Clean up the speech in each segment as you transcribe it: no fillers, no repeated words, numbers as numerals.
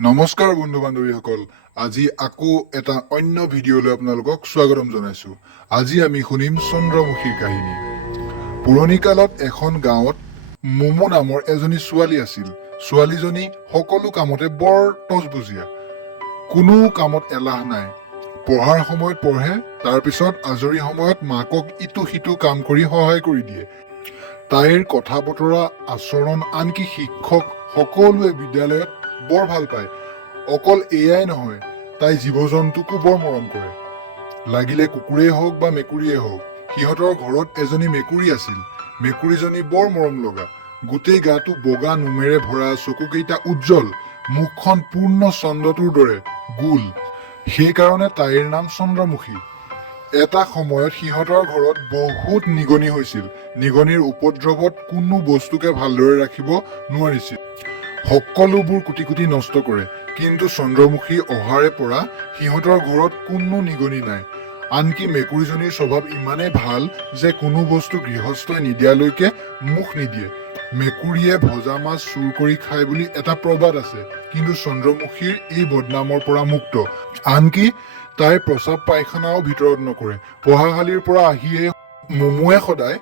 নমস্কাৰ বন্ধু বান্ধৱীসকল আজি আকৌ এটা অন্য ভিডিঅ'লৈ আপোনালোকক স্বাগতম জনাইছো। আজি আমি শুনিম চন্দ্ৰমুখীৰ কাহিনী। পুৰণি কালত এখন গাঁৱত মমু নামৰ এজনী ছোৱালী আছিল। ছোৱালীজনী সকলো কামতে বৰ তজবুজীয়া, কোনো কামত এলাহ নাই। পঢ়াৰ সময়ত পঢ়ে, তাৰপিছত আজৰি সময়ত মাকক ইটো সিটো কাম কৰি সহায় কৰি দিয়ে। তাইৰ কথা বতৰা আচৰণ আনকি শিক্ষক সকলোৱে বিদ্যালয়ত বৰ ভাল পায়। অকল এয়াই নহয়, তাই জীৱ জন্তুকো বৰ মৰম কৰে, লাগিলে কুকুৰেই হওক বা মেকুৰীয়ে হওক। সিহঁতৰ ঘৰত এজনী মেকুৰী আছিল। মেকুৰীজনী বৰ মৰম লগা, গোটেই গাটো বগা নোমেৰে ভৰা, চকুকেইটা উজ্জ্বল, মুখখন পূৰ্ণ চন্দ্ৰটোৰ দৰে গোল। সেইকাৰণে তাইৰ নাম চন্দ্ৰমুখী। এটা সময়ত সিহঁতৰ ঘৰত বহুত নিগনি হৈছিল। নিগনিৰ উপদ্ৰৱত কোনো বস্তুকে ভালদৰে ৰাখিব নোৱাৰিছিল, সকলোবোৰ কুটি কুটি নষ্ট কৰে। কিন্তু চন্দ্ৰমুখী অহাৰে পৰা সিহঁতৰ ঘৰত কোনো নিগনি নাই। আনকি মেকুৰীজনীৰ স্বভাৱ ইমানেই ভাল যে কোনো বস্তু গৃহস্থই নিদিয়ালৈকে মুখ নিদিয়ে। মেকুৰীয়ে ভজা মাছ চুৰ কৰি খায় বুলি এটা প্ৰবাদ আছে, কিন্তু চন্দ্ৰমুখীৰ এই বদনামৰ পৰা মুক্ত। আনকি তাই প্ৰস্ৰাৱ পায়খানাও ভিতৰত নকৰে। পঢ়াশালীৰ পৰা আহিয়ে মমুৱে সদায়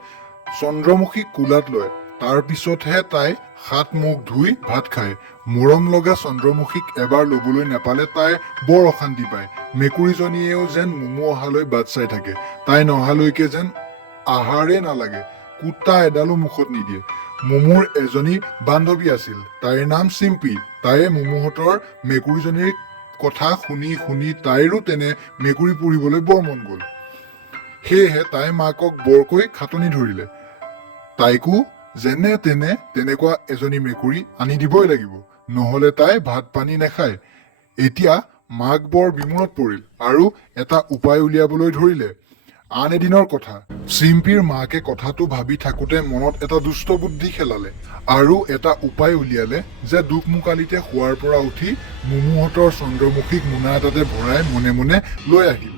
চন্দ্ৰমুখীক কোলাত লয়, তাৰ পিছতহে তাই হাত মুখ ধুই ভাত খায়। মৰম লগা চন্দ্ৰমুখীক এবাৰ ল'বলৈ নাপালে তাই বৰ অশান্তি পায়। মেকুৰীজনীয়েও যেন মমু অহালৈ বাট চাই থাকে, তাই নহালৈকে যেন আহাৰে নালাগে, কুটা এডালো মুখত নিদিয়ে। মমুৰ এজনী বান্ধৱী আছিল, তাইৰ নাম চিম্পী। তাইয়ে মমুহঁতৰ মেকুৰীজনীৰ কথা শুনি শুনি তাইৰো তেনে মেকুৰী পুৰিবলৈ বৰ মন গ'ল। সেয়েহে তাই মাকক বৰকৈ খাটনি ধৰিলে, তাইকো যেনে তেনে তেনেকুৱা এজনী মেকুৰী আনি দিবই লাগিব, নহলে তাই ভাত পানী নাখায়। এতিয়া মাক বৰ বিমূৰত পৰিল আৰু এটা উপায় উলিয়াবলৈ ধৰিলে। আন এদিনৰ কথা, চিম্পীৰ মাকে কথাটো ভাবি থাকোতে মনত এটা দুষ্ট বুদ্ধি খেলালে আৰু এটা উপায় উলিয়ালে যে দুকমুকালিতে শোৱাৰ পৰা উঠি মমুহঁতৰ চন্দ্ৰমুখীক মোনা এটাতে ভৰাই মনে মনে লৈ আহিল।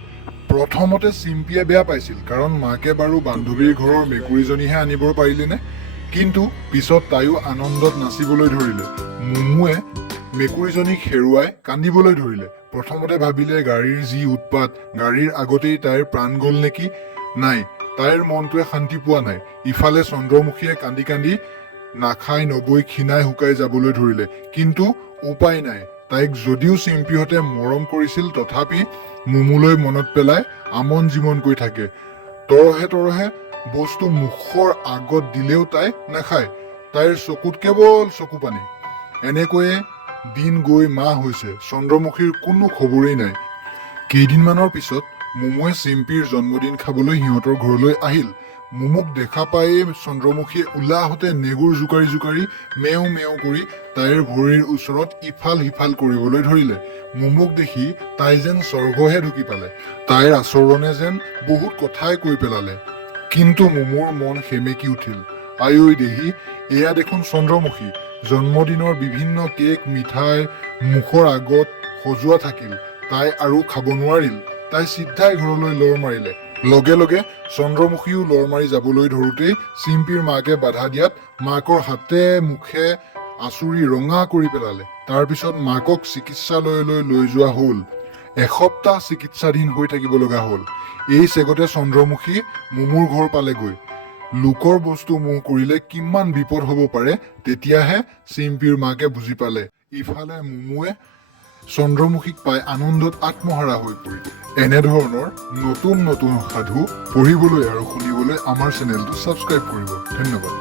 প্ৰথমতে চিম্পীয়ে বেয়া পাইছিল, কাৰণ মাকে বাৰু বান্ধৱীৰ ঘৰৰ মেকুৰীজনীহে আনিব পাৰিলেনে। কিন্তু পিছত তাইও আনন্দত নাচিবলৈ ধৰিলে। মমুৱে মেকুৰীজনীক হেৰুৱাই কান্দিবলৈ ধৰিলে। প্ৰথমতে ভাবিলে গাড়ীৰ যি উৎপাত, গাড়ীৰ আগতেই তাইৰ প্ৰাণ গ'ল নেকি। নাই, তাইৰ মনটোৱে শান্তি পোৱা নাই। ইফালে চন্দ্ৰমুখীয়ে কান্দি কান্দি নাখাই নবৈ ক্ষীণাই শুকাই যাবলৈ ধৰিলে। কিন্তু উপায় নাই, তাইক যদিও চিম্পীহঁতে মৰম কৰিছিল, তথাপি মমুলৈ মনত পেলাই আমন জিমন কৰি থাকে। তৰহে তৰহে বস্তু মুখৰ আগত দিলেও তাই নাখায়, তাইৰ চকুত কেৱল চকু পানী। এনেকৈয়ে দিন গৈ মাহ হৈছে, চন্দ্ৰমুখীৰ কোনো খবৰেই নাই। কেইদিনমানৰ পিছত মমুৱে চিম্পীৰ জন্মদিন খাবলৈ সিহঁতৰ ঘৰলৈ আহিল। মমুক দেখা পায়েই চন্দ্ৰমুখীয়ে উলাহতে নেগুৰ জোকাৰি জোকাৰি মেও মেও কৰি তাইৰ ভৰিৰ ওচৰত ইফাল সিফাল কৰিবলৈ ধৰিলে। মমুক দেখি তাই যেন স্বৰ্গহে ঢুকি পালে। তাইৰ আচৰণে যেন বহুত কথাই কৈ পেলালে। কিন্তু মমুৰ মন সেমেকি উঠিল। আঐ দেহি, এয়া দেখোন চন্দ্ৰমুখী। জন্মদিনৰ বিভিন্ন কেক মিঠাই মুখৰ আগত সজোৱা থাকিল, তাই আৰু খাব নোৱাৰিল। তাই চিধাই ঘৰলৈ লৰ মাৰিলে। লগে লগে চন্দ্ৰমুখীও লৰ মাৰি যাবলৈ ধৰোতেই চিম্পীৰ মাকে বাধা দিয়াত মাকৰ হাতে মুখে আঁচুৰি ৰঙা কৰি পেলালে। তাৰ পিছত মাকক চিকিৎসালয়লৈ লৈ যোৱা হল। এসপ্তাহ চিকিৎসাধীন হৈ থাকিব লগা হল। এই চেগতে চন্দ্ৰমুখী মমুৰ ঘৰ পালেগৈ। লোকৰ বস্তু মোহ কৰিলে কিমান বিপদ হব পাৰে তেতিয়াহে চিম্পীৰ মাকে বুজি পালে। ইফালে মমুৱে চন্দ্ৰমুখীক পাই আনন্দত আত্মহাৰা হৈ পৰিল। এনেধৰণৰ নতুন নতুন সাধু পঢ়িবলৈ আৰু শুনিবলৈ আমাৰ চেনেলটো ছাবস্ক্ৰাইব কৰিব। ধন্যবাদ।